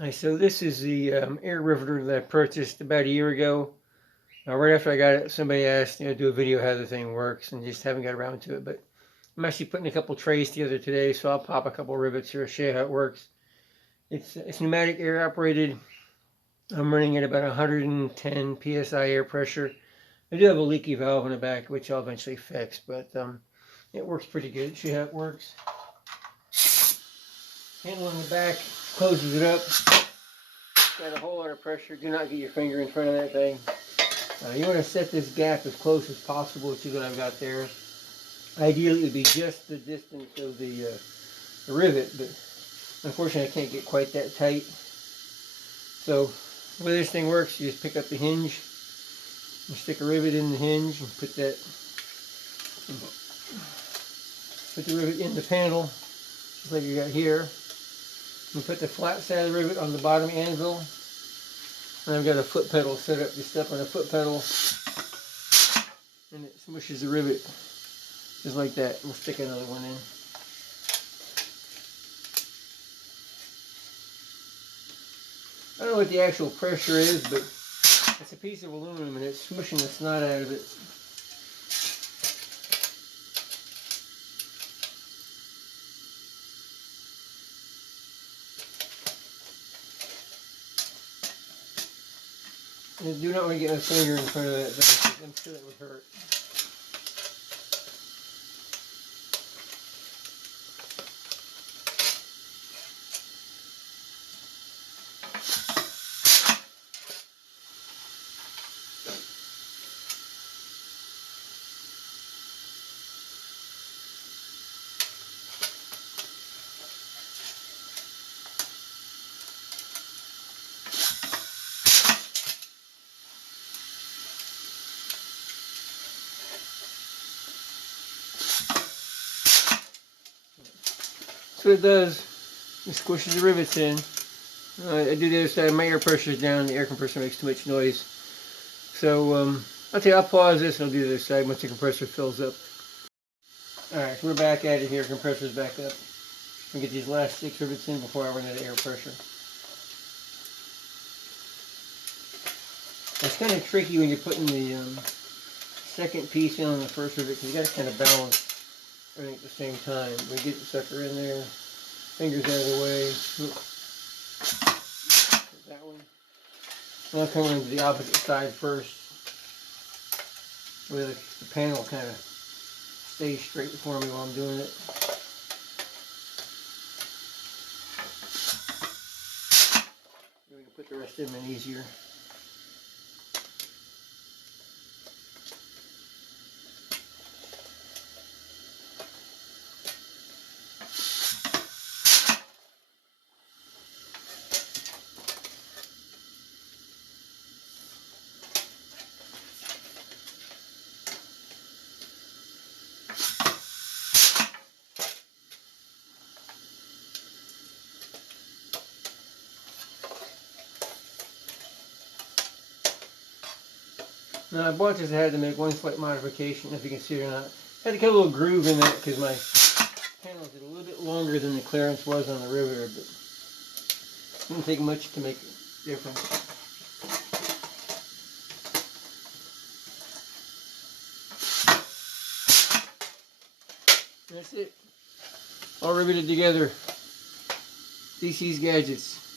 Alright, so this is the air riveter that I purchased about a year ago. Right after I got it, somebody asked to do a video how the thing works, and just haven't got around to it. But I'm actually putting a couple trays together today, so I'll pop a couple rivets here, show you how it works. It's pneumatic air operated. I'm running at about 110 psi air pressure. I do have a leaky valve in the back, which I'll eventually fix, but it works pretty good. Show you how it works. Handle on the back closes it up. Got a whole lot of pressure. Do not get your finger in front of that thing. You want to set this gap as close as possible to what I've got there. Ideally, it would be just the distance of the rivet, but unfortunately, I can't get quite that tight. So, the way this thing works, you just pick up the hinge, and stick a rivet in the hinge, and put the rivet in the panel, just like you got here. You put the flat side of the rivet on the bottom anvil, and I've got a foot pedal set up. You step on a foot pedal, and it smushes the rivet just like that. We'll stick another one in. I don't know what the actual pressure is, but it's a piece of aluminum and it's smushing the snot out of it. And do not want to get my finger in front of that thing, because I'm sure that would hurt. So it does, it squishes the rivets in. I do the other side, my air pressure is down, the air compressor makes too much noise. So I'll tell you, I'll pause this and I'll do the other side once the compressor fills up. Alright, so we're back at it here, compressor's back up. I'll get these last 6 rivets in before I run out of air pressure. It's kind of tricky when you're putting the second piece in on the first rivet, because you got to kind of balance everything at the same time. We get the sucker in there, fingers out of the way. That one. And I'll come around to the opposite side first, where the panel kind of stays straight for me while I'm doing it. We can put the rest of them in easier. Now I bought this, I had to make one slight modification, if you can see it or not. I had to cut a little groove in that because my panel is a little bit longer than the clearance was on the riveter, but it didn't take much to make a difference. That's it. All riveted together. DC's Gadgets.